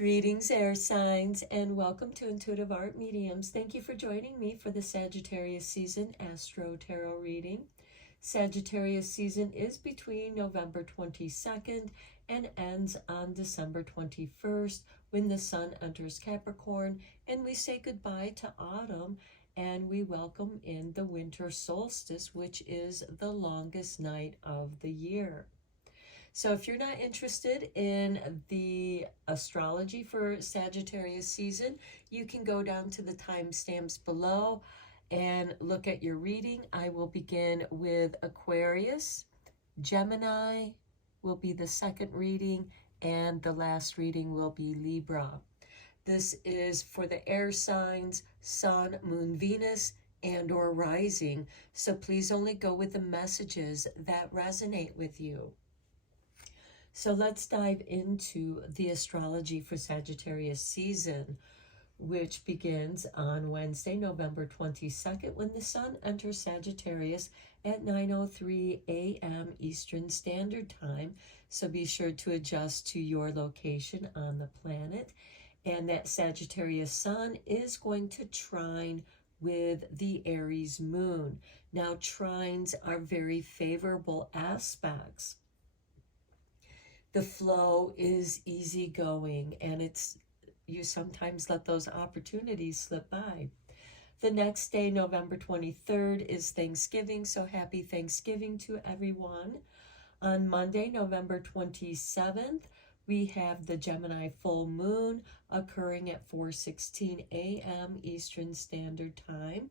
Greetings, air signs, and welcome to Intuitive Art Mediums. Thank you for joining me for the Sagittarius season Astro-Tarot reading. Sagittarius season is between November 22nd and ends on December 21st when the sun enters Capricorn and we say goodbye to autumn and we welcome in the winter solstice, which is the longest night of the year. So if you're not interested in the astrology for Sagittarius season, you can go down to the timestamps below and look at your reading. I will begin with Aquarius. Gemini will be the second reading, and the last reading will be Libra. This is for the air signs, Sun, Moon, Venus, and or rising. So please only go with the messages that resonate with you. So let's dive into the astrology for Sagittarius season, which begins on Wednesday, November 22nd, when the sun enters Sagittarius at 9:03 a.m. Eastern Standard Time. So be sure to adjust to your location on the planet. And that Sagittarius sun is going to trine with the Aries moon. Now, trines are very favorable aspects. The flow is easygoing, and you sometimes let those opportunities slip by. The next day, November 23rd, is Thanksgiving, so happy Thanksgiving to everyone. On Monday, November 27th, we have the Gemini full moon occurring at 4:16 a.m. Eastern Standard Time.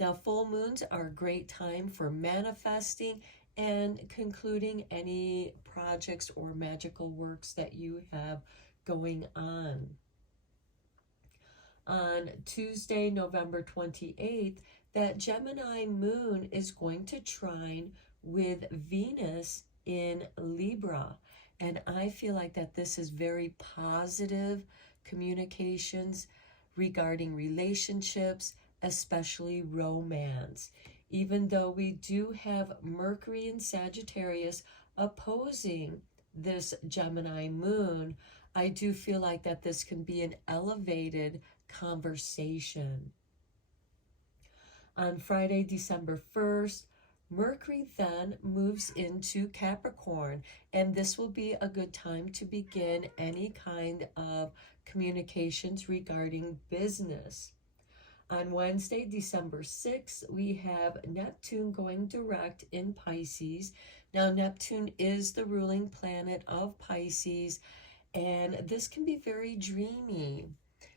Now, full moons are a great time for manifesting and concluding any projects or magical works that you have going on. On Tuesday, November 28th, that Gemini moon is going to trine with Venus in Libra. And I feel like that this is very positive communications regarding relationships, especially romance. Even though we do have Mercury in Sagittarius opposing this Gemini moon, I do feel like that this can be an elevated conversation. On Friday, December 1st, Mercury then moves into Capricorn, and this will be a good time to begin any kind of communications regarding business. On Wednesday, December 6th, we have Neptune going direct in Pisces. Now, Neptune is the ruling planet of Pisces, and this can be very dreamy.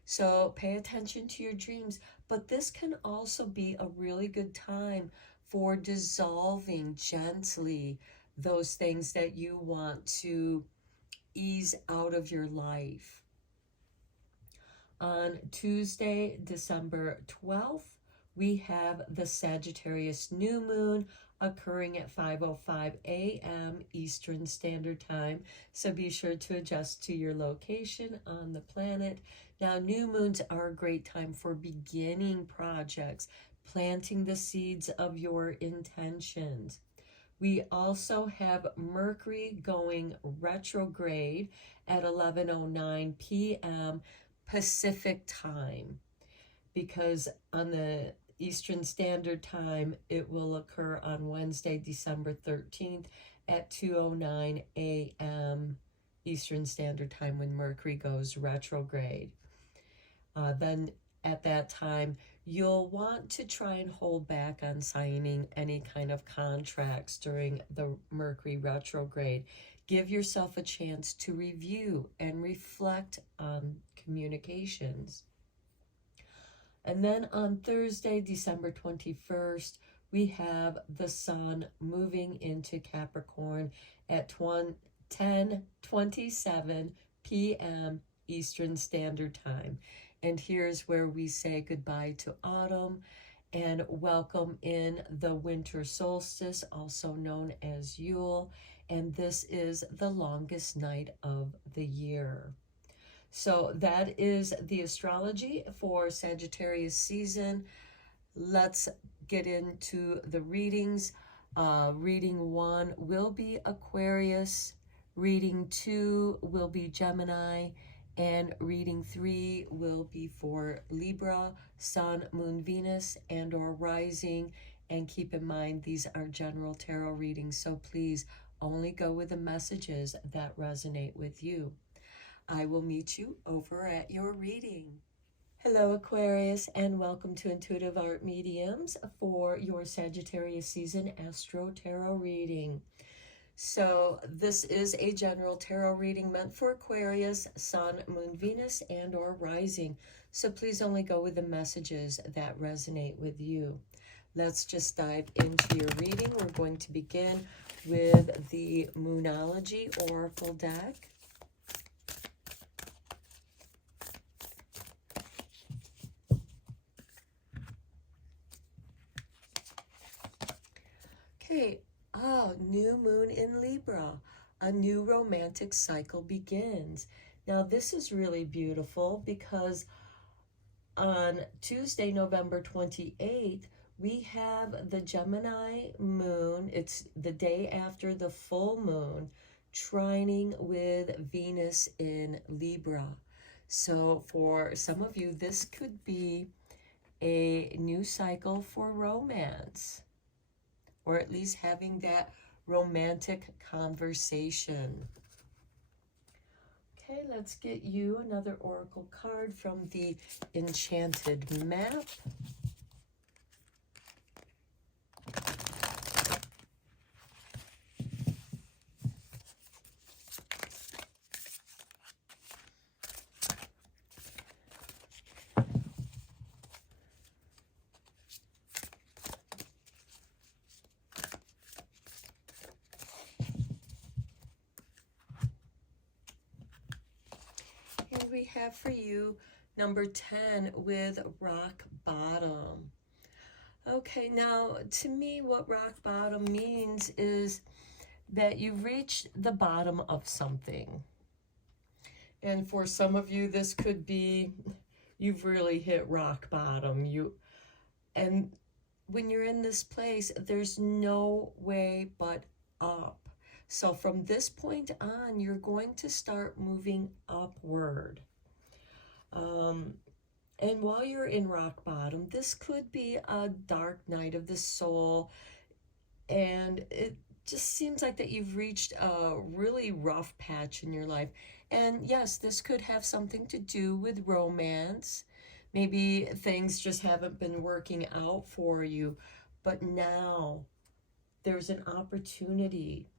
So pay attention to your dreams, but this can also be a really good time for dissolving gently those things that you want to ease out of your life. On Tuesday, December 12th, we have the Sagittarius new moon occurring at 5:05 a.m. Eastern Standard Time. So be sure to adjust to your location on the planet. Now, new moons are a great time for beginning projects, planting the seeds of your intentions. We also have Mercury going retrograde at 11:09 p.m. Pacific time, because on the Eastern Standard Time, it will occur on Wednesday, December 13th at 2:09 a.m. Eastern Standard Time when Mercury goes retrograde. Then at that time, you'll want to try and hold back on signing any kind of contracts during the Mercury retrograde. Give yourself a chance to review and reflect on communications. And then on Thursday, December 21st, we have the sun moving into Capricorn at 10:27 p.m. Eastern Standard Time. And here's where we say goodbye to autumn and welcome in the winter solstice, also known as Yule. And this is the longest night of the year. So that is the astrology for Sagittarius season. Let's get into the readings. Reading 1 will be Aquarius. Reading 2 will be Gemini. And reading 3 will be for Libra, Sun, Moon, Venus, and or rising. And keep in mind, these are general tarot readings, so please only go with the messages that resonate with you. I will meet you over at your reading. Hello, Aquarius, and welcome to Intuitive Art Mediums for your Sagittarius season Astro-Tarot reading. So this is a general tarot reading meant for Aquarius, Sun, Moon, Venus, and or rising. So please only go with the messages that resonate with you. Let's just dive into your reading. We're going to begin with the Moonology Oracle deck. Okay. New moon in Libra. A new romantic cycle begins. Now, this is really beautiful because on Tuesday, November 28th, we have the Gemini moon. It's the day after the full moon, trining with Venus in Libra. So for some of you, this could be a new cycle for romance, or at least having that romantic conversation. Okay, let's get you another oracle card from the Enchanted Map. And we have for you number 10 with rock bottom. Okay, now to me what rock bottom means is that you've reached the bottom of something. And for some of you, this could be you've really hit rock bottom. And when you're in this place, there's no way but up. So from this point on, you're going to start moving upward. And while you're in rock bottom, this could be a dark night of the soul. And it just seems like that you've reached a really rough patch in your life. And yes, this could have something to do with romance. Maybe things just haven't been working out for you. But now there's an opportunity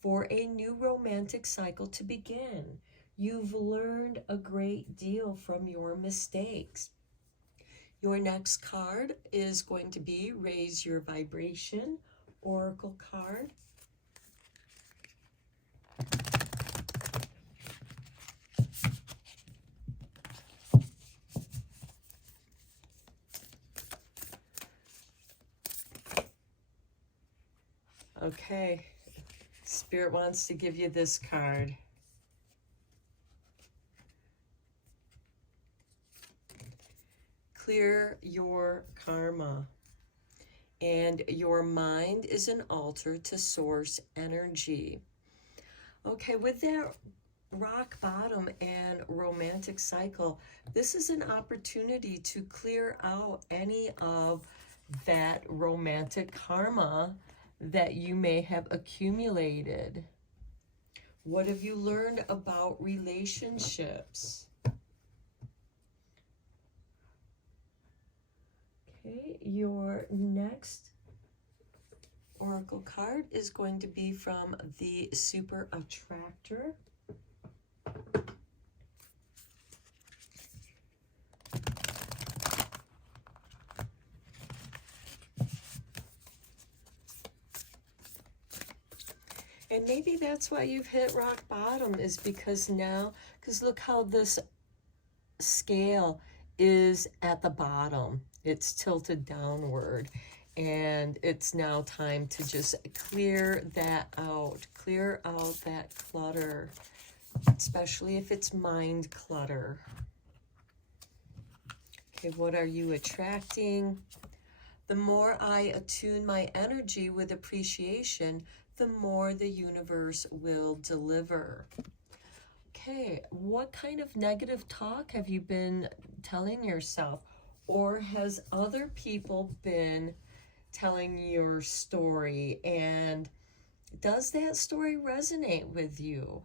for a new romantic cycle to begin. You've learned a great deal from your mistakes. Your next card is going to be Raise Your Vibration Oracle card. Okay, Spirit wants to give you this card. Clear your karma. And your mind is an altar to source energy. Okay, with that rock bottom and romantic cycle, this is an opportunity to clear out any of that romantic karma that you may have accumulated. What have you learned about relationships? Okay, your next oracle card is going to be from the Super Attractor. And maybe that's why you've hit rock bottom, is because now, because look how this scale is at the bottom. It's tilted downward, and it's now time to just clear that out. Clear out that clutter, especially if it's mind clutter. Okay, what are you attracting? The more I attune my energy with appreciation, the more the universe will deliver. Okay, what kind of negative talk have you been telling yourself? Or has other people been telling your story? And does that story resonate with you?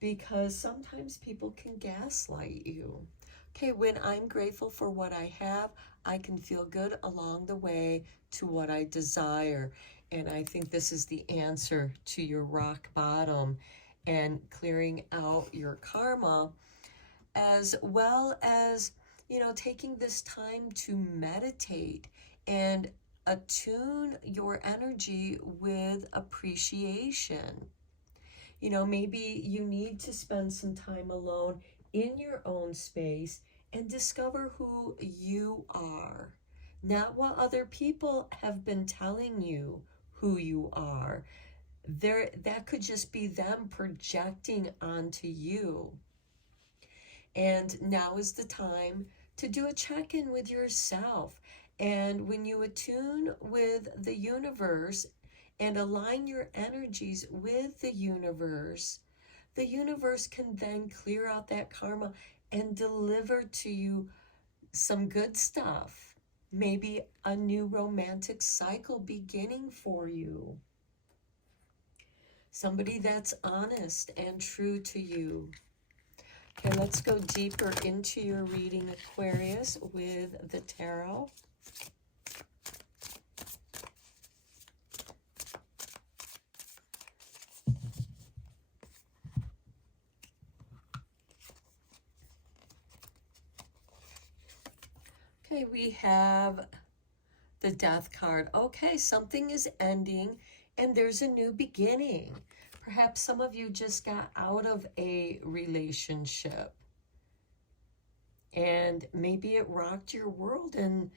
Because sometimes people can gaslight you. Okay, when I'm grateful for what I have, I can feel good along the way to what I desire. And I think this is the answer to your rock bottom and clearing out your karma, as well as, you know, taking this time to meditate and attune your energy with appreciation. You know, maybe you need to spend some time alone in your own space and discover who you are, not what other people have been telling you who you are. That could just be them projecting onto you. And now is the time to do a check-in with yourself. And when you attune with the universe and align your energies with the universe can then clear out that karma and deliver to you some good stuff. Maybe a new romantic cycle beginning for you. Somebody that's honest and true to you. Okay, let's go deeper into your reading, Aquarius, with the tarot. Okay, we have the Death card. Okay, something is ending and there's a new beginning. Perhaps some of you just got out of a relationship and maybe it rocked your world and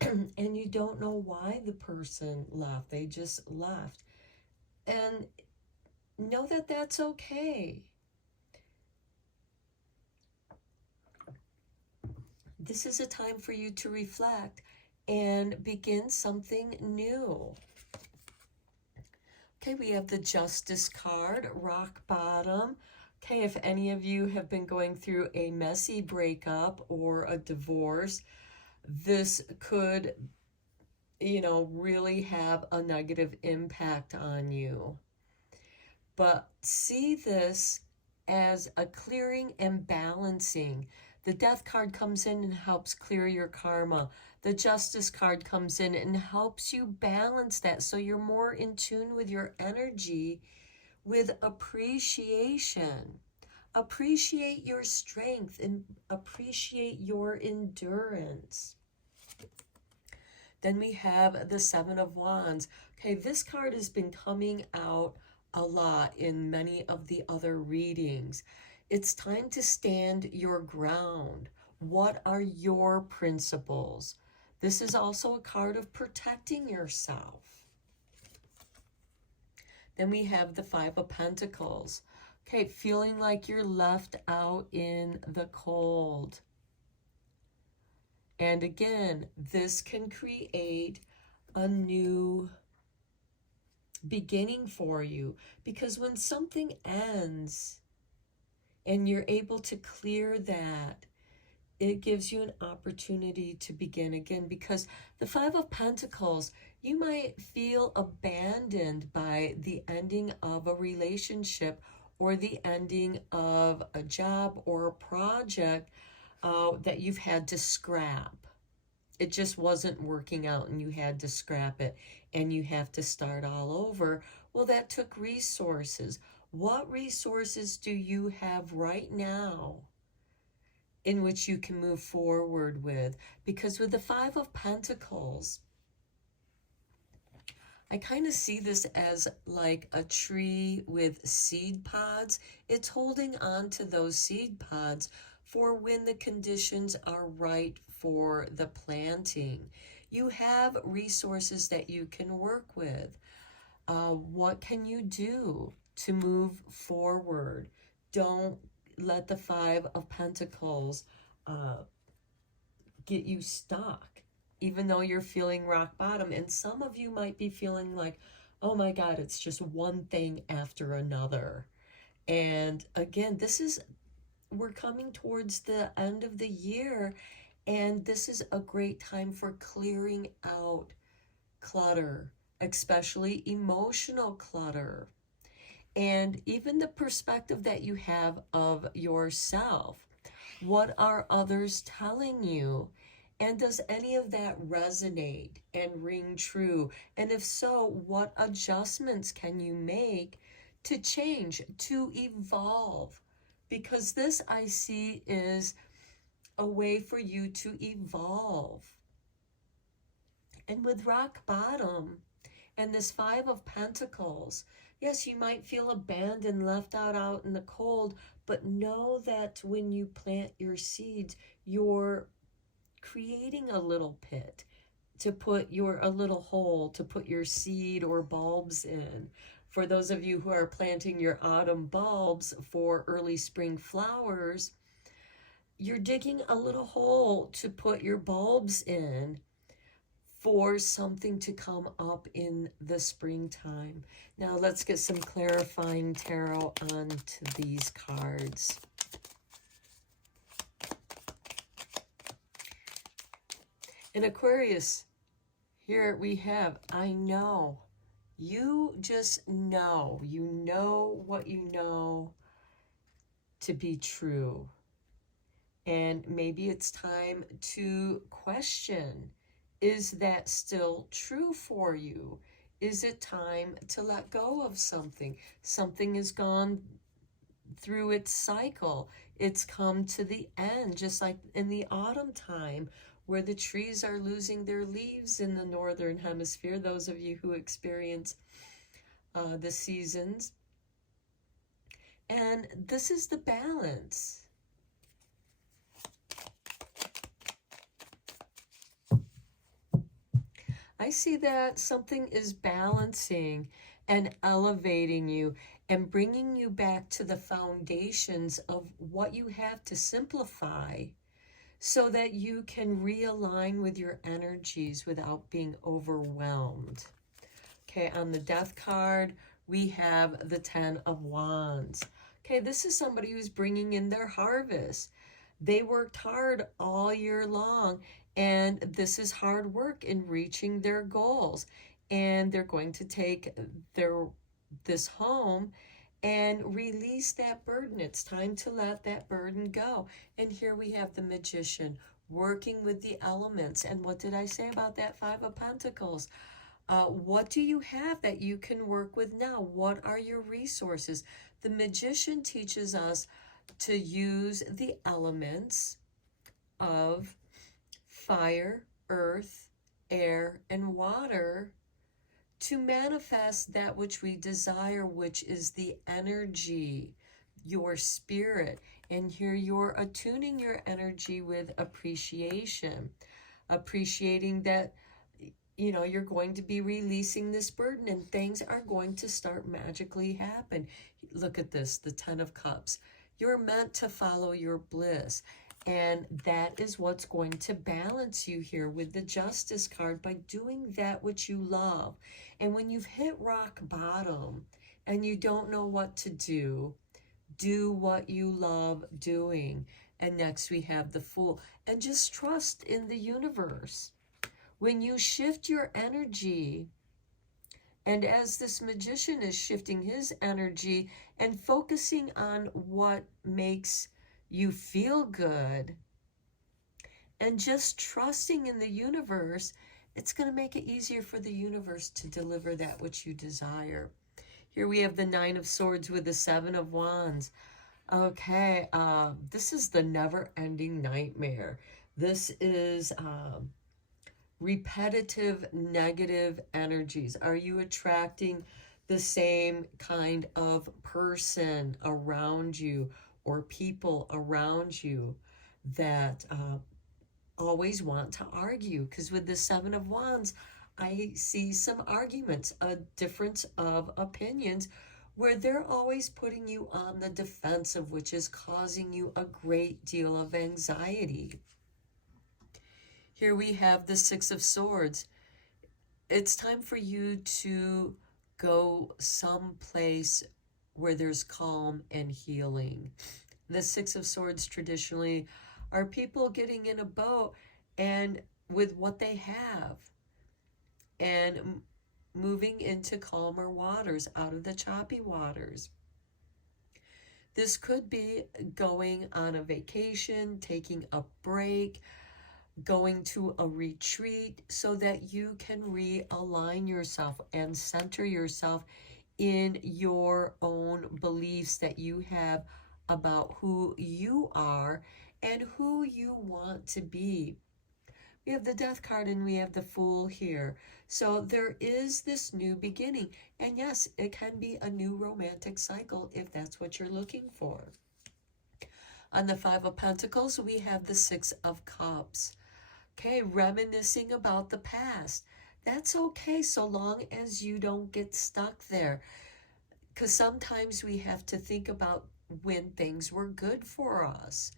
and you don't know why the person left. They just left. And know that that's okay. This is a time for you to reflect and begin something new. Okay, we have the Justice card, rock bottom. Okay, if any of you have been going through a messy breakup or a divorce, this could, you know, really have a negative impact on you. But see this as a clearing and balancing. The Death card comes in and helps clear your karma. The Justice card comes in and helps you balance that so you're more in tune with your energy with appreciation. Appreciate your strength and appreciate your endurance. Then we have the Seven of Wands. Okay, this card has been coming out a lot in many of the other readings. It's time to stand your ground. What are your principles? This is also a card of protecting yourself. Then we have the Five of Pentacles. Okay, feeling like you're left out in the cold. And again, this can create a new beginning for you, because when something ends and you're able to clear that, it gives you an opportunity to begin again. Because the Five of Pentacles, you might feel abandoned by the ending of a relationship or the ending of a job or a project that you've had to scrap. It just wasn't working out and you had to scrap it and you have to start all over. Well, that took resources. What resources do you have right now in which you can move forward with? Because with the Five of Pentacles, I kind of see this as like a tree with seed pods. It's holding on to those seed pods for when the conditions are right for the planting. You have resources that you can work with. What can you do to move forward? Don't let the Five of Pentacles get you stuck, even though you're feeling rock bottom. And some of you might be feeling like, oh my God, it's just one thing after another. And again, we're coming towards the end of the year, and this is a great time for clearing out clutter, especially emotional clutter. And even the perspective that you have of yourself. What are others telling you? And does any of that resonate and ring true? And if so, what adjustments can you make to change, to evolve? Because this I see is a way for you to evolve. And with rock bottom and this Five of Pentacles, yes, you might feel abandoned, left out in the cold, but know that when you plant your seeds, you're creating a little pit to put a little hole to put your seed or bulbs in. For those of you who are planting your autumn bulbs for early spring flowers, you're digging a little hole to put your bulbs in for something to come up in the springtime. Now let's get some clarifying tarot onto these cards. In Aquarius, here we have, I know. You just know. You know what you know to be true. And maybe it's time to question, is that still true for you? Is it time to let go of something? Something has gone through its cycle. It's come to the end, just like in the autumn time where the trees are losing their leaves in the northern hemisphere, those of you who experience the seasons. And this is the balance. I see that something is balancing and elevating you and bringing you back to the foundations of what you have to simplify so that you can realign with your energies without being overwhelmed. Okay, on the Death card, we have the Ten of Wands. Okay, this is somebody who's bringing in their harvest. They worked hard all year long, and this is hard work in reaching their goals. And they're going to take this home and release that burden. It's time to let that burden go. And here we have the Magician working with the elements. And what did I say about that Five of Pentacles? What do you have that you can work with now? What are your resources? The Magician teaches us to use the elements of fire, earth, air, and water to manifest that which we desire, which is the energy, your spirit. And here you're attuning your energy with appreciation, appreciating that you're going to be releasing this burden and things are going to start magically happen. Look at this, the Ten of Cups. You're meant to follow your bliss. And that is what's going to balance you here with the Justice card by doing that which you love. And when you've hit rock bottom and you don't know what to do what you love doing. And next we have the Fool. And just trust in the universe. When you shift your energy, and as this Magician is shifting his energy and focusing on what makes you feel good, and just trusting in the universe, it's going to make it easier for the universe to deliver that which you desire. Here we have the Nine of Swords with the Seven of Wands. Okay, this is the never-ending nightmare. This is repetitive negative energies. Are you attracting the same kind of person around you or people around you that always want to argue? Because with the Seven of Wands, I see some arguments, a difference of opinions, where they're always putting you on the defensive, which is causing you a great deal of anxiety. Here we have the Six of Swords. It's time for you to go someplace where there's calm and healing. The Six of Swords traditionally are people getting in a boat and with what they have and moving into calmer waters, out of the choppy waters. This could be going on a vacation, taking a break, going to a retreat so that you can realign yourself and center yourself in your own beliefs that you have about who you are and who you want to be. We have the Death card and we have the Fool here. So there is this new beginning. And yes, it can be a new romantic cycle if that's what you're looking for. On the Five of Pentacles, we have the Six of Cups. Okay, reminiscing about the past. That's okay so long as you don't get stuck there. Because sometimes we have to think about when things were good for us.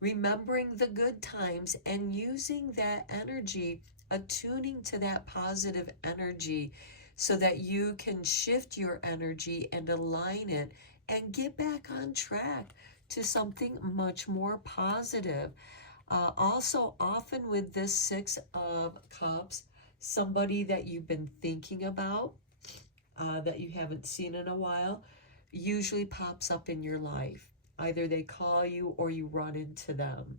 Remembering the good times and using that energy, attuning to that positive energy so that you can shift your energy and align it and get back on track to something much more positive. Also, often with this Six of Cups, somebody that you've been thinking about, that you haven't seen in a while, usually pops up in your life. Either they call you or you run into them.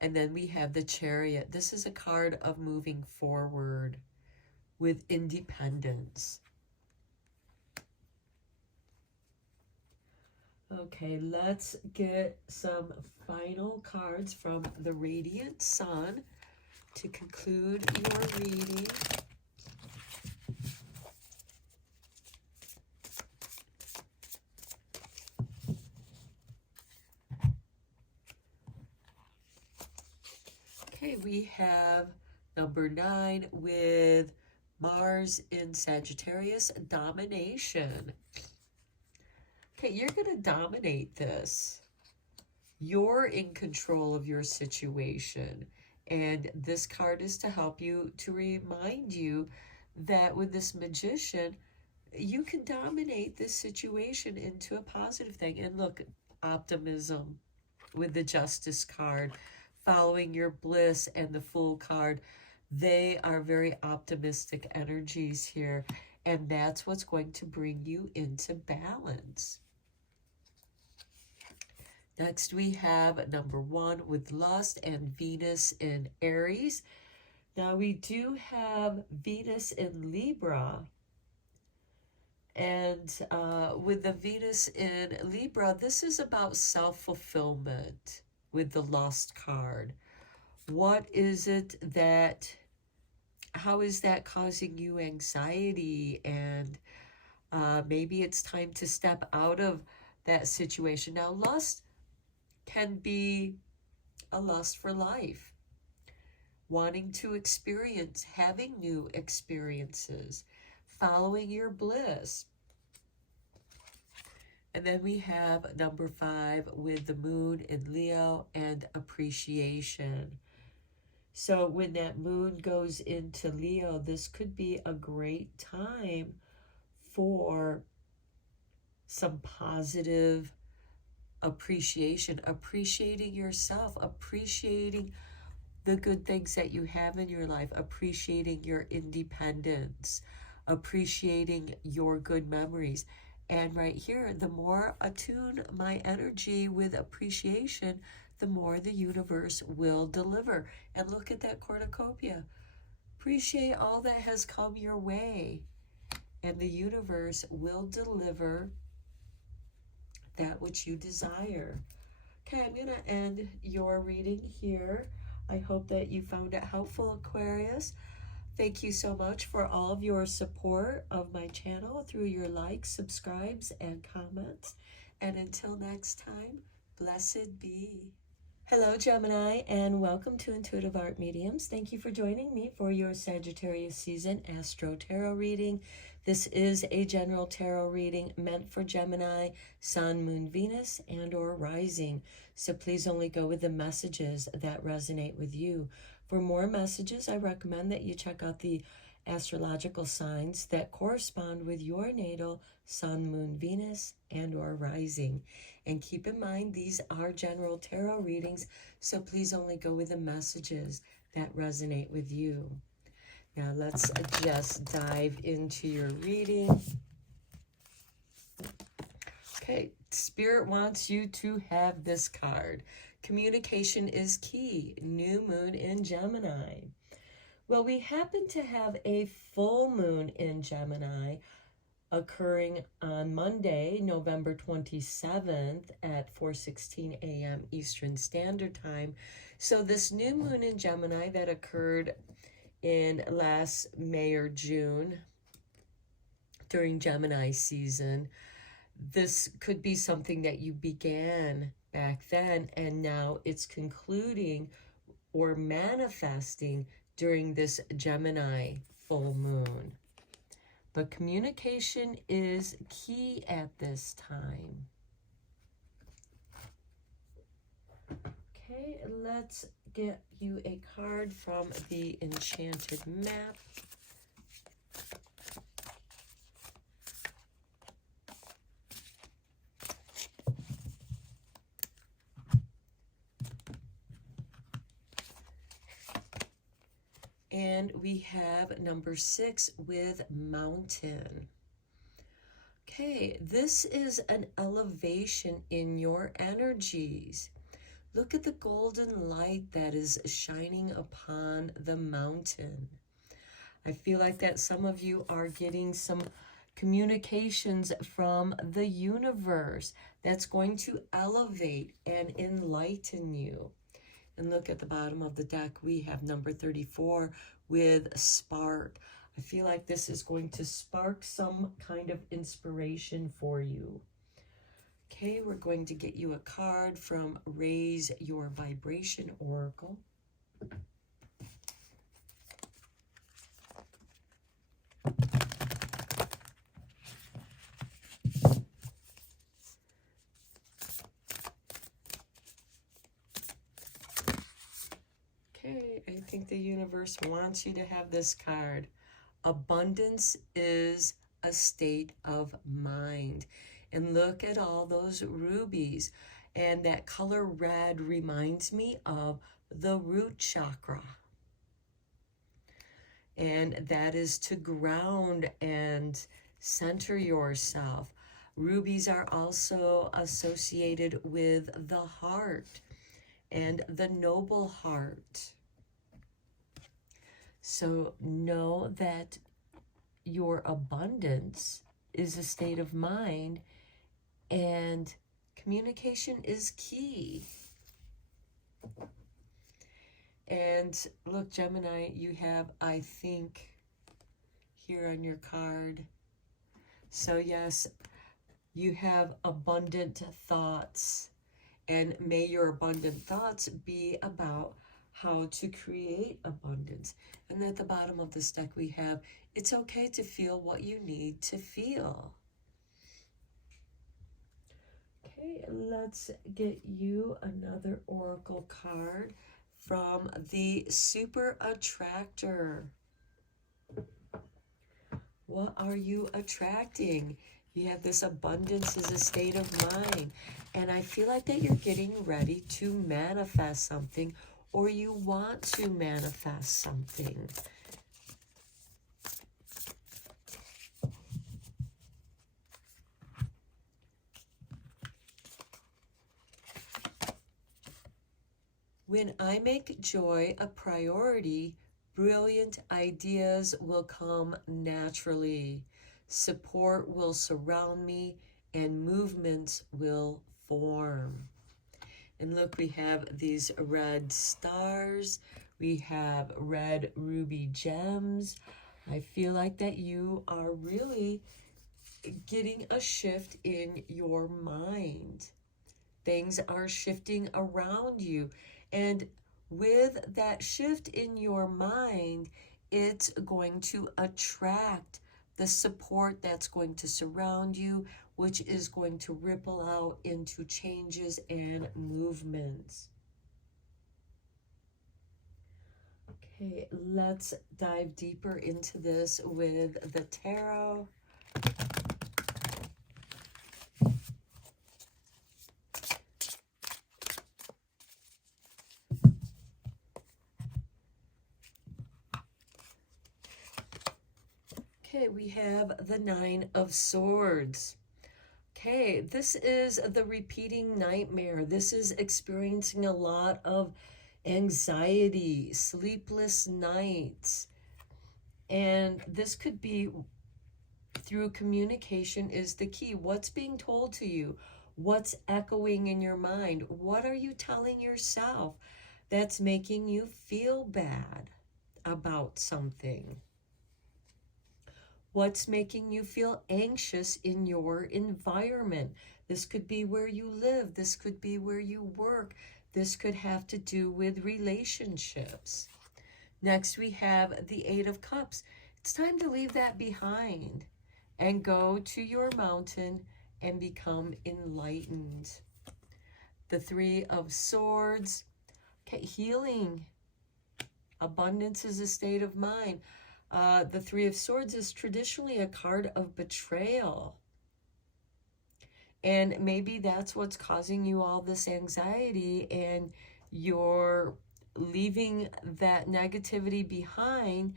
And then we have the Chariot. This is a card of moving forward with independence. Okay, let's get some final cards from the Radiant Sun to conclude your reading. Okay, we have number 9 with Mars in Sagittarius, domination. Okay, you're going to dominate this. You're in control of your situation. And this card is to help you, to remind you that with this Magician, you can dominate this situation into a positive thing. And look, optimism with the Justice card, following your bliss, and the Fool card. They are very optimistic energies here. And that's what's going to bring you into balance. Next, we have number 1 with Lust and Venus in Aries. Now, we do have Venus in Libra. And with the Venus in Libra, this is about self-fulfillment with the Lust card. What is it that, how is that causing you anxiety? And maybe it's time to step out of that situation. Now, lust can be a lust for life, wanting to experience, having new experiences, following your bliss. And then we have number 5 with the Moon in Leo and appreciation. So when that moon goes into Leo, this could be a great time for some positive appreciation, appreciating yourself, appreciating the good things that you have in your life, appreciating your independence, appreciating your good memories. And right here, the more attune my energy with appreciation, the more the universe will deliver. And look at that cornucopia. Appreciate all that has come your way, and the universe will deliver that which you desire. Okay, I'm going to end your reading here. I hope that you found it helpful, Aquarius. Thank you so much for all of your support of my channel through your likes, subscribes, and comments. And until next time, blessed be. Hello, Gemini, and welcome to Intuitive Art Mediums. Thank you for joining me for your Sagittarius season Astro-Tarot reading. This is a general tarot reading meant for Gemini, Sun, Moon, Venus, and or Rising. So please only go with the messages that resonate with you. For more messages, I recommend that you check out the astrological signs that correspond with your natal sun, moon, Venus, and or rising. And keep in mind, these are general tarot readings, so please only go with the messages that resonate with you. Now let's just dive into your reading. Okay, Spirit wants you to have this card. Communication is key. New moon in Gemini. Well, we happen to have a full moon in Gemini occurring on Monday, November 27th at 4:16 a.m. Eastern Standard Time. So this new moon in Gemini that occurred in last May or June during Gemini season, this could be something that you began back then and now it's concluding or manifesting during this Gemini full moon. But communication is key at this time. Okay, let's get you a card from the Enchanted Map. And we have number 6 with Mountain. Okay, this is an elevation in your energies. Look at the golden light that is shining upon the mountain. I feel like that some of you are getting some communications from the universe that's going to elevate and enlighten you. And look at the bottom of the deck, we have number 34 with Spark. I feel like this is going to spark some kind of inspiration for you. Okay, we're going to get you a card from Raise Your Vibration Oracle. Okay, I think the universe wants you to have this card. Abundance is a state of mind. And look at all those rubies. And that color red reminds me of the root chakra. And that is to ground and center yourself. Rubies are also associated with the heart and the noble heart. So know that your abundance is a state of mind and communication is key. And look, Gemini, you have, I think, here on your card. So yes, you have abundant thoughts. And may your abundant thoughts be about how to create abundance. And at the bottom of this deck we have, it's okay to feel what you need to feel. Okay, let's get you another oracle card from the Super Attractor. What are you attracting? You have this abundance is a state of mind. And I feel like that you're getting ready to manifest something, or you want to manifest something. When I make joy a priority, brilliant ideas will come naturally. Support will surround me and movements will form. And look, we have these red stars. We have red ruby gems. I feel like that you are really getting a shift in your mind. Things are shifting around you. And with that shift in your mind, it's going to attract the support that's going to surround you, which is going to ripple out into changes and movements. Okay, let's dive deeper into this with the tarot. Okay, we have the Nine of Swords. Okay, this is the repeating nightmare. This is experiencing a lot of anxiety, sleepless nights. And this could be through communication is the key. What's being told to you? What's echoing in your mind? What are you telling yourself that's making you feel bad about something? What's making you feel anxious in your environment? This could be where you live. This could be where you work. This could have to do with relationships. Next, we have the Eight of Cups. It's time to leave that behind and go to your mountain and become enlightened. The Three of Swords. Okay, healing. Abundance is a state of mind. The Three of Swords is traditionally a card of betrayal. And maybe that's what's causing you all this anxiety, and you're leaving that negativity behind,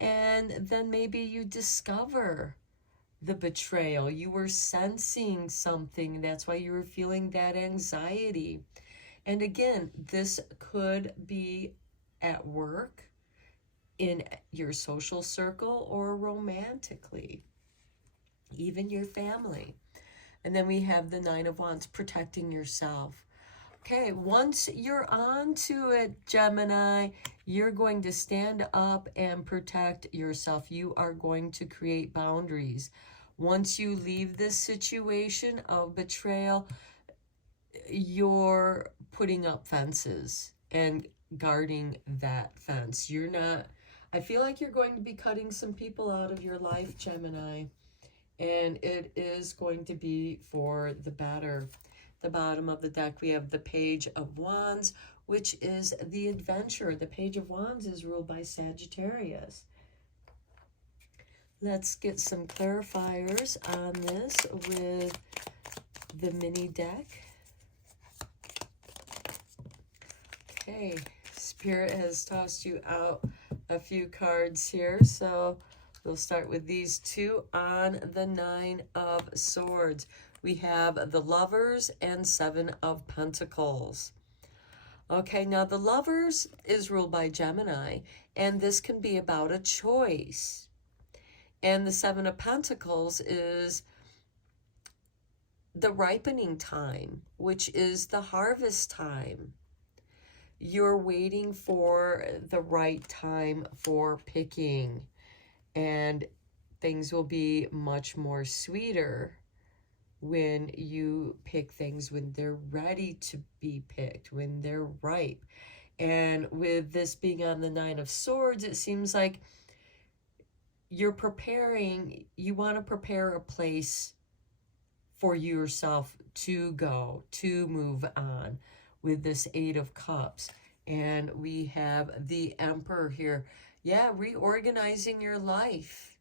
and then maybe you discover the betrayal. You were sensing something. That's why you were feeling that anxiety. And again, this could be at work, in your social circle, or romantically, even your family. And then we have the Nine of Wands, protecting yourself. Okay, once you're on to it, Gemini, you're going to stand up and protect yourself. You are going to create boundaries. Once you leave this situation of betrayal, you're putting up fences and guarding that fence. You're not, I feel like you're going to be cutting some people out of your life, Gemini, and it is going to be for the better. The bottom of the deck, we have the Page of Wands, which is the adventure. The Page of Wands is ruled by Sagittarius. Let's get some clarifiers on this with the mini deck. Okay, Spirit has tossed you out a few cards here, so we'll start with these two on the Nine of Swords. We have the Lovers and Seven of Pentacles. Okay, now the Lovers is ruled by Gemini, and this can be about a choice. And the Seven of Pentacles is the ripening time, which is the harvest time. You're waiting for the right time for picking, and things will be much more sweeter when you pick things when they're ready to be picked, when they're ripe. And with this being on the Nine of Swords, it seems like you're preparing, you want to prepare a place for yourself to go, to move on, with this Eight of Cups. And we have the Emperor here. Yeah, reorganizing your life.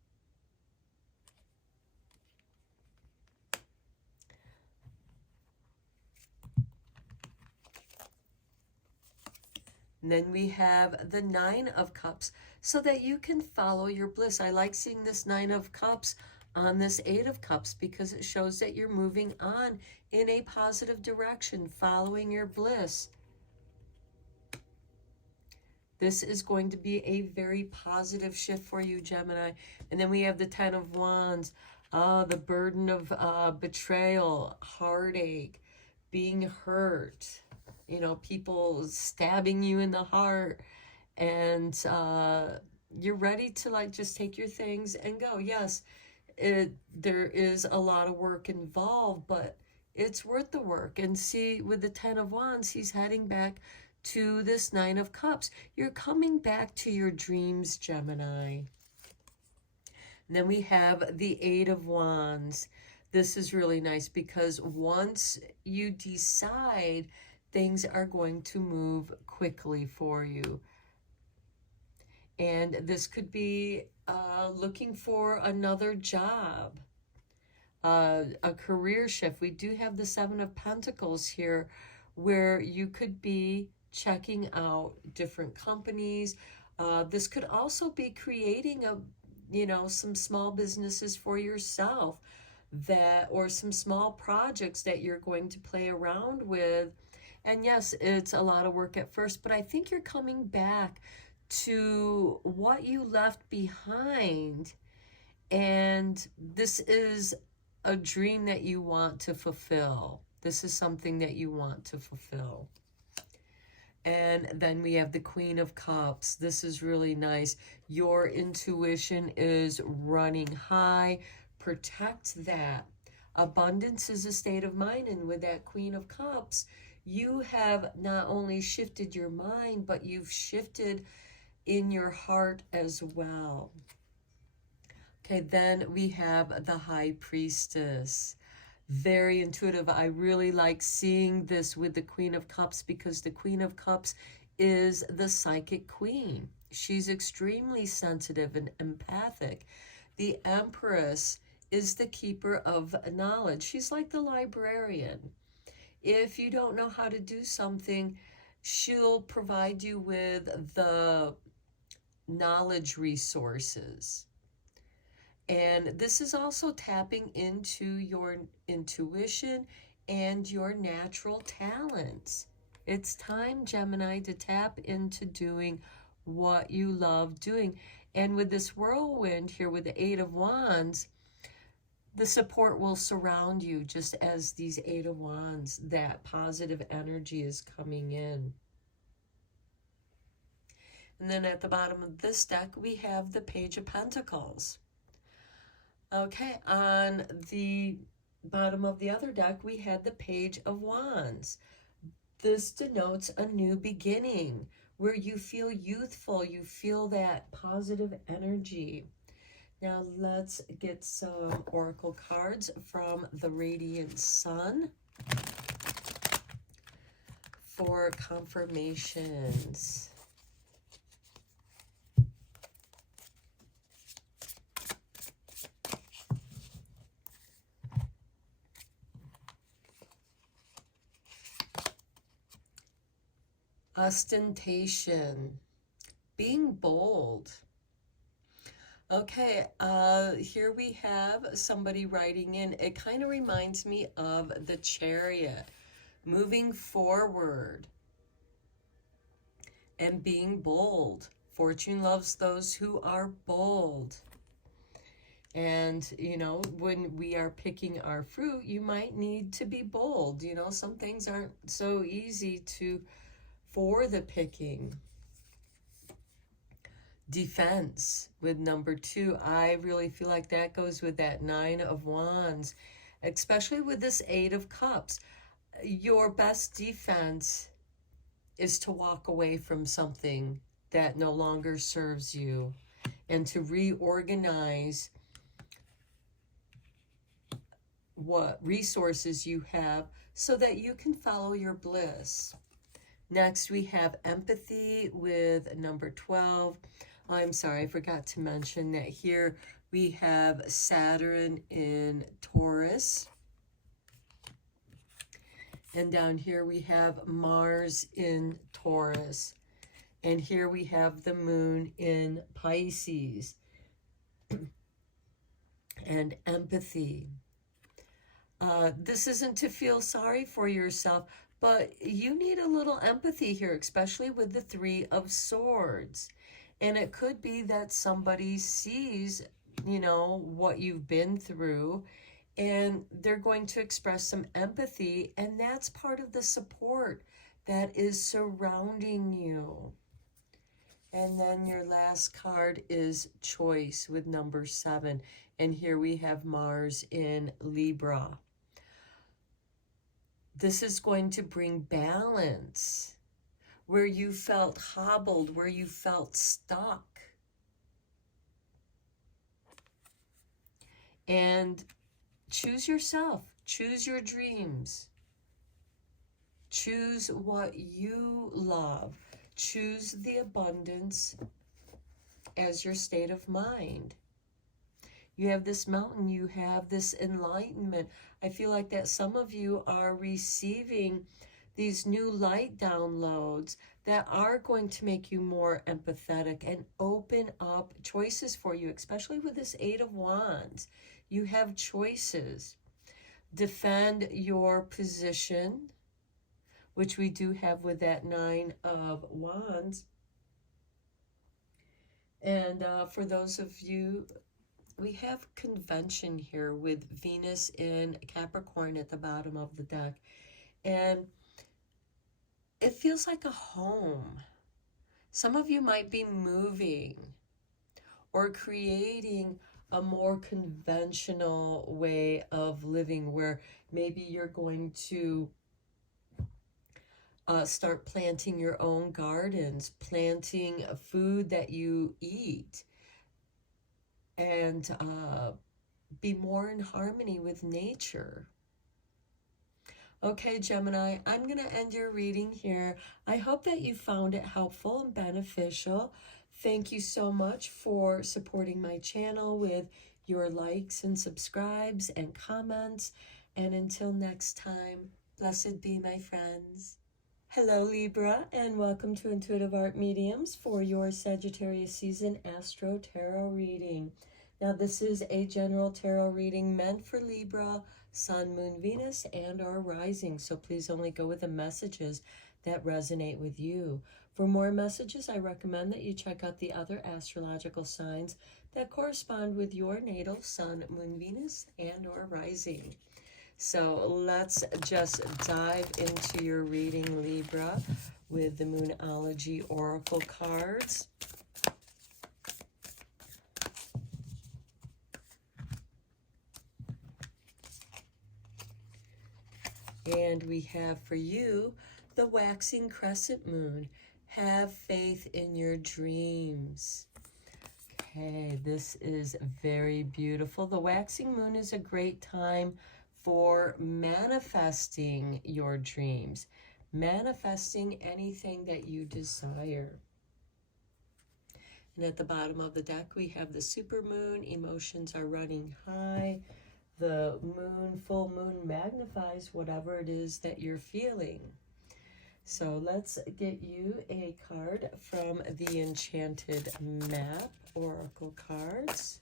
And then we have the Nine of Cups, so that you can follow your bliss. I like seeing this Nine of Cups on this Eight of Cups because it shows that you're moving on in a positive direction, following your bliss. This is going to be a very positive shift for you, Gemini. And then we have the Ten of Wands, the burden of betrayal, heartache, being hurt, you know, people stabbing you in the heart, and you're ready to like just take your things and go. Yes, there is a lot of work involved, but it's worth the work. And see, with the Ten of Wands, he's heading back to this Nine of Cups. You're coming back to your dreams, Gemini. And then we have the Eight of Wands. This is really nice because once you decide, things are going to move quickly for you. And this could be looking for another job, a career shift. We do have the Seven of Pentacles here, where you could be checking out different companies. This could also be creating some small businesses for yourself, or some small projects that you're going to play around with. And yes, it's a lot of work at first, but I think you're coming back to what you left behind. And this is a dream that you want to fulfill. This is something that you want to fulfill. And then we have the Queen of Cups. This is really nice. Your intuition is running high. Protect that. Abundance is a state of mind. And with that Queen of Cups, you have not only shifted your mind, but you've shifted in your heart as well. Okay, then we have the High Priestess. Very intuitive. I really like seeing this with the Queen of Cups, because the Queen of Cups is the psychic queen. She's extremely sensitive and empathic. The Empress is the keeper of knowledge. She's like the librarian. If you don't know how to do something, she'll provide you with the knowledge resources. And this is also tapping into your intuition and your natural talents. It's time, Gemini, to tap into doing what you love doing. And with this whirlwind here with the Eight of Wands, the support will surround you, just as these Eight of Wands, that positive energy is coming in. And then at the bottom of this deck, we have the Page of Pentacles. Okay, on the bottom of the other deck, we had the Page of Wands. This denotes a new beginning, where you feel youthful, you feel that positive energy. Now let's get some oracle cards from the Radiant Sun for confirmations. Ostentation, being bold. Okay, here we have somebody writing in. It kind of reminds me of the Chariot, moving forward and being bold. Fortune loves those who are bold. And, when we are picking our fruit, you might need to be bold. Some things aren't so easy for the picking. Defense with number 2. I really feel like that goes with that Nine of Wands, especially with this Eight of Cups. Your best defense is to walk away from something that no longer serves you, and to reorganize what resources you have so that you can follow your bliss. Next, we have empathy with number 12. I'm sorry, I forgot to mention that here we have Saturn in Taurus. And down here we have Mars in Taurus. And here we have the moon in Pisces. And empathy. This isn't to feel sorry for yourself, but you need a little empathy here, especially with the Three of Swords. And it could be that somebody sees, what you've been through, and they're going to express some empathy, and that's part of the support that is surrounding you. And then your last card is choice with number 7. And here we have Mars in Libra. This is going to bring balance where you felt hobbled, where you felt stuck. And choose yourself. Choose your dreams. Choose what you love. Choose the abundance as your state of mind. You have this mountain, you have this enlightenment. I feel like that some of you are receiving these new light downloads that are going to make you more empathetic and open up choices for you, especially with this Eight of Wands. You have choices. Defend your position, which we do have with that Nine of Wands. And for those of you, we have convention here with Venus in Capricorn at the bottom of the deck. And it feels like a home. Some of you might be moving or creating a more conventional way of living where maybe you're going to start planting your own gardens, planting food that you eat, and be more in harmony with nature. Okay, Gemini, I'm going to end your reading here. I hope that you found it helpful and beneficial. Thank you so much for supporting my channel with your likes and subscribes and comments. And until next time, blessed be my friends. Hello, Libra, and welcome to Intuitive Art Mediums for your Sagittarius season Astro-Tarot reading. Now, this is a general tarot reading meant for Libra, Sun, Moon, Venus, and our rising. So please only go with the messages that resonate with you. For more messages, I recommend that you check out the other astrological signs that correspond with your natal Sun, Moon, Venus, and or rising. So let's just dive into your reading, Libra, with the Moonology Oracle cards. And we have for you the waxing crescent moon. Have faith in your dreams. Okay, this is very beautiful. The waxing moon is a great time for manifesting your dreams, manifesting anything that you desire. And at the bottom of the deck, we have the supermoon. Emotions are running high. The moon, full moon, magnifies whatever it is that you're feeling. So let's get you a card from the Enchanted Map Oracle cards.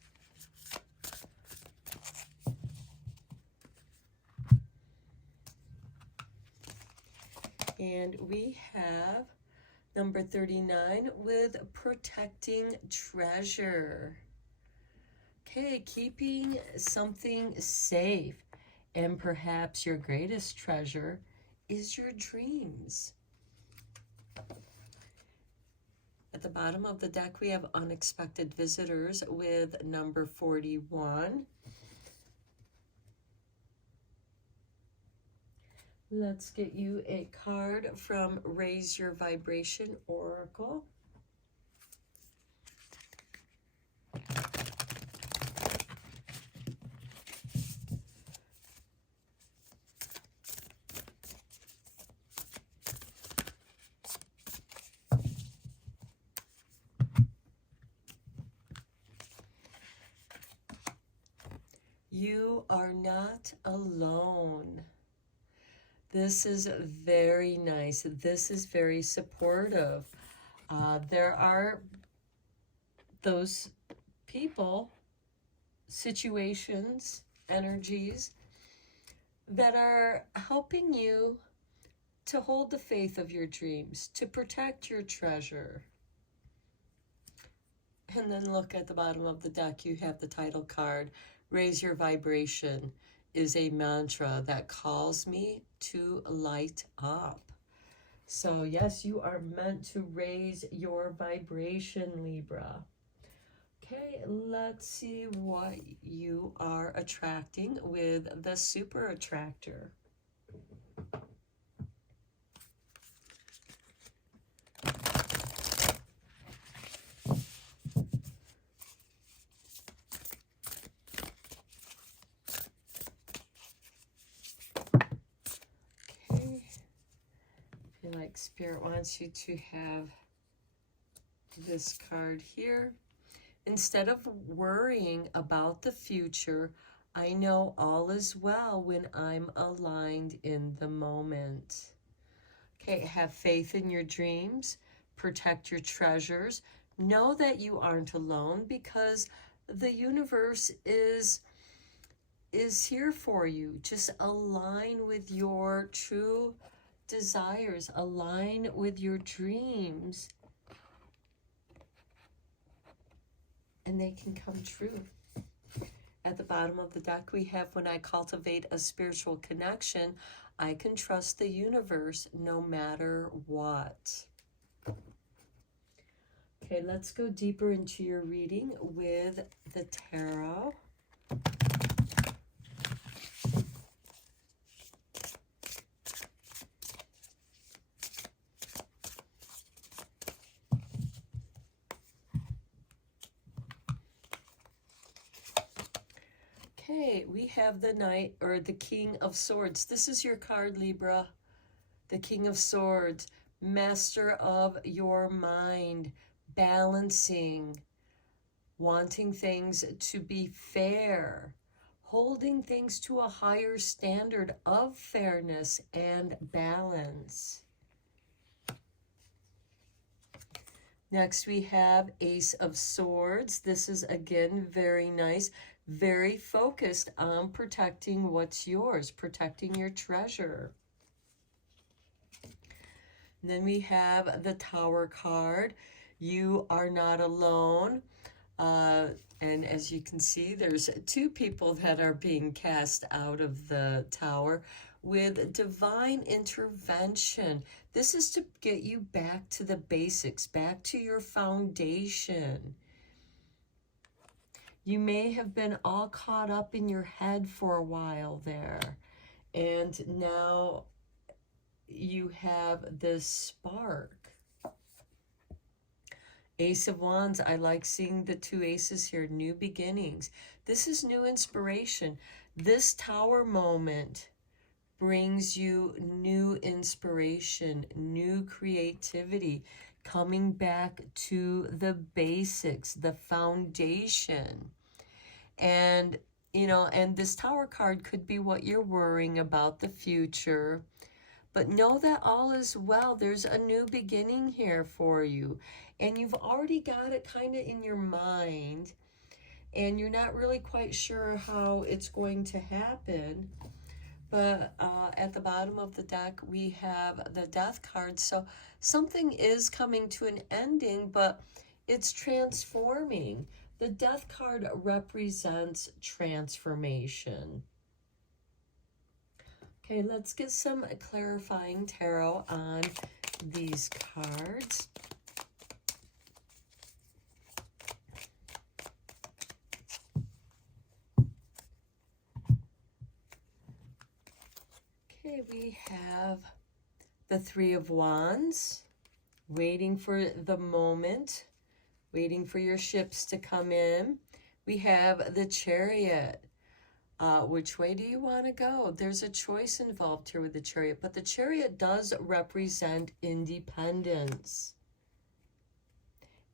And we have number 39 with protecting treasure. Okay, keeping something safe. And perhaps your greatest treasure is your dreams. At the bottom of the deck, we have unexpected visitors with number 41. Let's get you a card from Raise Your Vibration Oracle. You are not alone. This is very nice. This is very supportive. There are those people, situations, energies that are helping you to hold the faith of your dreams, to protect your treasure. And then look at the bottom of the deck, you have the title card. Raise Your Vibration is a mantra that calls me to light up. So yes, you are meant to raise your vibration, Libra. Okay, let's see what you are attracting with the Super Attractor. Like Spirit wants you to have this card here. Instead of worrying about the future, I know all is well when I'm aligned in the moment. Okay, have faith in your dreams, protect your treasures, know that you aren't alone because the universe is here for you. Just align with your true desires, align with your dreams, and they can come true. At the bottom of the deck, we have, when I cultivate a spiritual connection, I can trust the universe no matter what. Okay, let's go deeper into your reading with the tarot. Okay, we have the Knight, or the King of Swords. This is your card, Libra. The King of Swords, master of your mind, balancing, wanting things to be fair, holding things to a higher standard of fairness and balance. Next, we have Ace of Swords. This is, again, very nice, very focused on protecting what's yours, protecting your treasure. And then we have the Tower card. You are not alone. And as you can see, there's two people that are being cast out of the tower with divine intervention. This is to get you back to the basics, back to your foundation. You may have been all caught up in your head for a while there, and now you have this spark. Ace of Wands, I like seeing the two aces here, new beginnings. This is new inspiration. This tower moment brings you new inspiration, new creativity, coming back to the basics, the foundation. And, you know, and this Tower card could be what you're worrying about, the future. But know that all is well. There's a new beginning here for you. And you've already got it kind of in your mind. And you're not really quite sure how it's going to happen. But at the bottom of the deck, we have the Death card. So something is coming to an ending, but it's transforming. The Death card represents transformation. Okay, let's get some clarifying tarot on these cards. Okay, we have the Three of Wands, waiting for the moment, waiting for your ships to come in. We have the Chariot. Which way do you want to go? There's a choice involved here with the Chariot, but the Chariot does represent independence.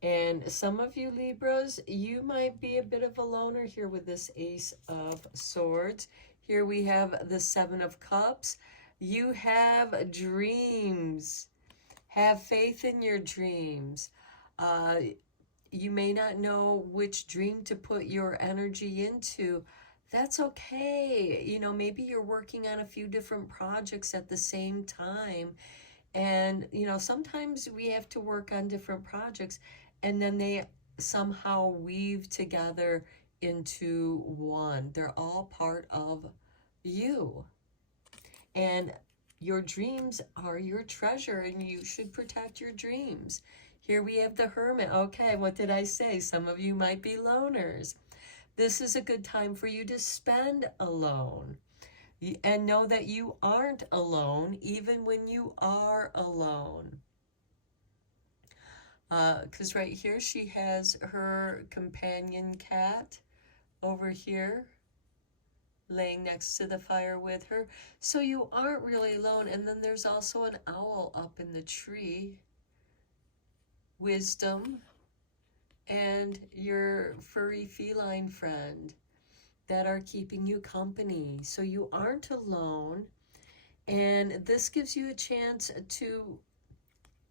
And some of you Libras, you might be a bit of a loner here with this Ace of Swords. Here we have the Seven of Cups. You have dreams. Have faith in your dreams. You may not know which dream to put your energy into. That's okay. You know, maybe you're working on a few different projects at the same time. And, you know, sometimes we have to work on different projects and then they somehow weave together into one. They're all part of you. And your dreams are your treasure and you should protect your dreams. Here we have the Hermit. Okay, what did I say? Some of you might be loners. This is a good time for you to spend alone. And know that you aren't alone, even when you are alone. Because right here, she has her companion cat over here, laying next to the fire with her. So you aren't really alone. And then there's also an owl up in the tree. Wisdom. and your furry feline friend that are keeping you company. So you aren't alone. And this gives you a chance to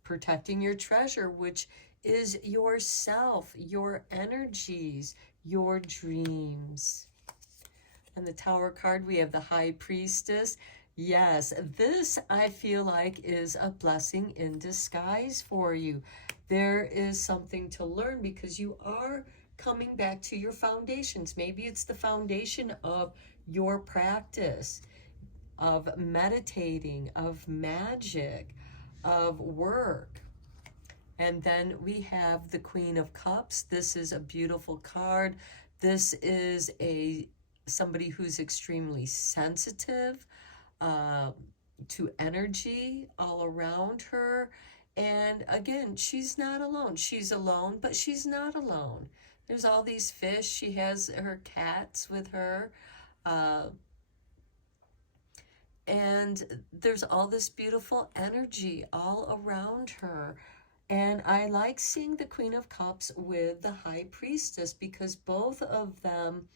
protecting your treasure, which is yourself, your energies, your dreams. And the Tower card, we have the High Priestess. Yes, this I feel like is a blessing in disguise for you. There is something to learn because you are coming back to your foundations. Maybe it's the foundation of your practice, of meditating, of magic, of work. And then we have the Queen of Cups. This is a beautiful card. This is somebody who's extremely sensitive to energy all around her. And again, she's not alone. She's alone, but she's not alone. There's all these fish. She has her cats with her. And there's all this beautiful energy all around her. And I like seeing the Queen of Cups with the High Priestess because both of them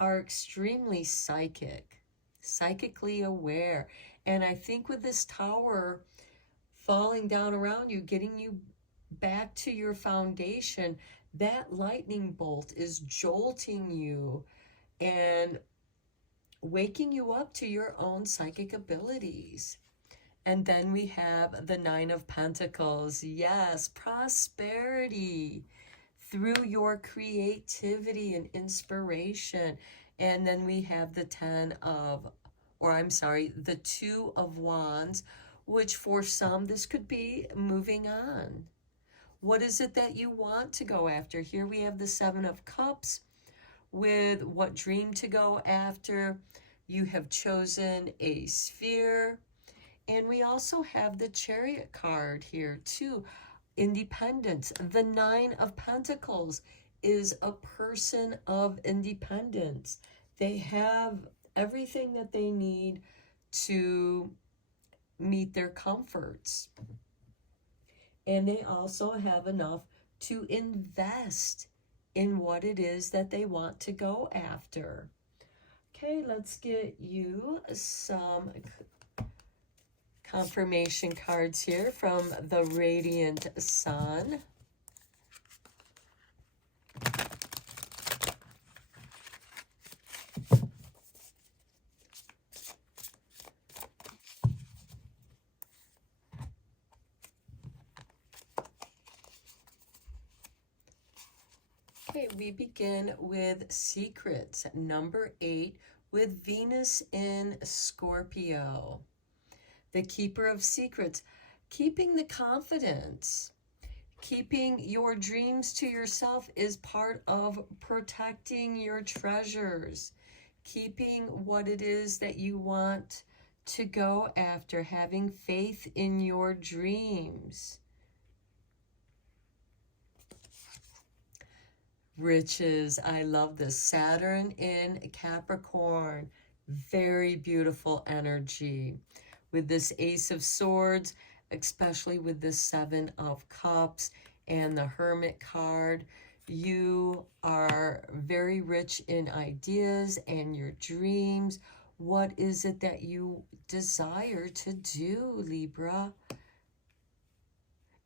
are extremely psychically aware. And I think with this Tower falling down around you, getting you back to your foundation, that lightning bolt is jolting you and waking you up to your own psychic abilities. And then we have the Nine of Pentacles. Yes, prosperity through your creativity and inspiration. And then we have the the Two of Wands, which for some, this could be moving on. What is it that you want to go after? Here we have the Seven of Cups with what dream to go after. You have chosen a sphere. And we also have the Chariot card here too. Independence. The Nine of Pentacles is a person of independence. They have everything that they need to meet their comforts. And they also have enough to invest in what it is that they want to go after. Okay, let's get you some confirmation cards here from the Radiant Sun. Okay, we begin with Secrets, number 8, with Venus in Scorpio. The Keeper of Secrets, keeping the confidence, keeping your dreams to yourself is part of protecting your treasures, keeping what it is that you want to go after, having faith in your dreams. Riches, I love this. Saturn in Capricorn, very beautiful energy. With this Ace of Swords, especially with the Seven of Cups and the Hermit card, you are very rich in ideas and your dreams. What is it that you desire to do, Libra?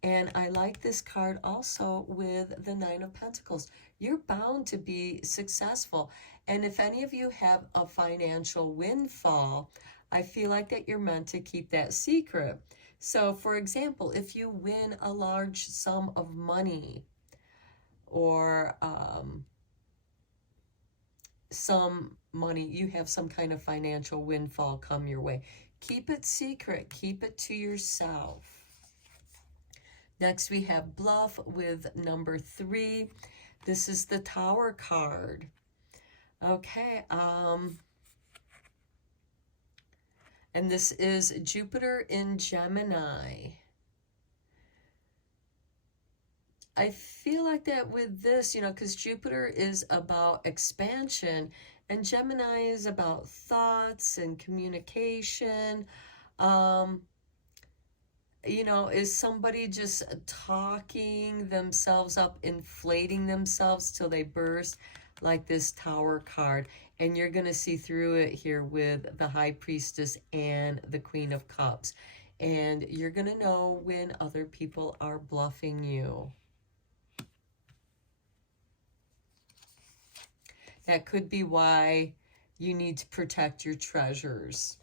And I like this card also with the Nine of Pentacles. You're bound to be successful. And if any of you have a financial windfall, I feel like that you're meant to keep that secret. So, for example, if you win a large sum of money or some money, you have some kind of financial windfall come your way, keep it secret, keep it to yourself. Next, we have Bluff with number 3. This is the Tower card. Okay, and this is Jupiter in Gemini. I feel like that with this, because Jupiter is about expansion and Gemini is about thoughts and communication. you know, is somebody just talking themselves up, inflating themselves till they burst, like this Tower card? And you're going to see through it here with the High Priestess and the Queen of Cups. And you're going to know when other people are bluffing you. That could be why you need to protect your treasures.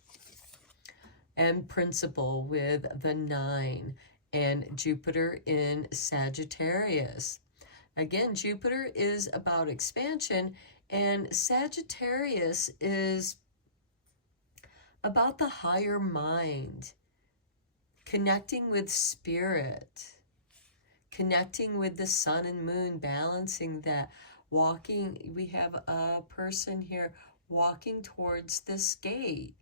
And principle with the 9 and Jupiter in Sagittarius. Again, Jupiter is about expansion, and Sagittarius is about the higher mind, connecting with spirit, connecting with the sun and moon, balancing that, walking. We have a person here walking towards this gate.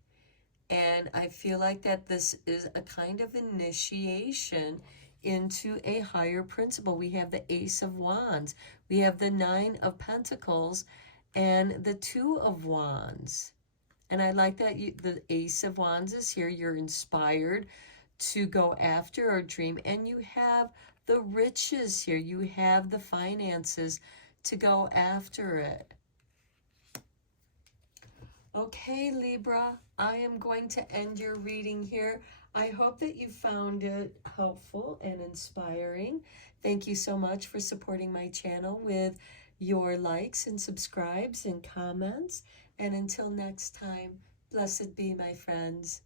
And I feel like that this is a kind of initiation into a higher principle. We have the Ace of Wands. We have the 9 of Pentacles and the 2 of Wands. And I like that the Ace of Wands is here. You're inspired to go after a dream. And you have the riches here. You have the finances to go after it. Okay, Libra, I am going to end your reading here. I hope that you found it helpful and inspiring. Thank you so much for supporting my channel with your likes and subscribes and comments. And until next time, blessed be, my friends.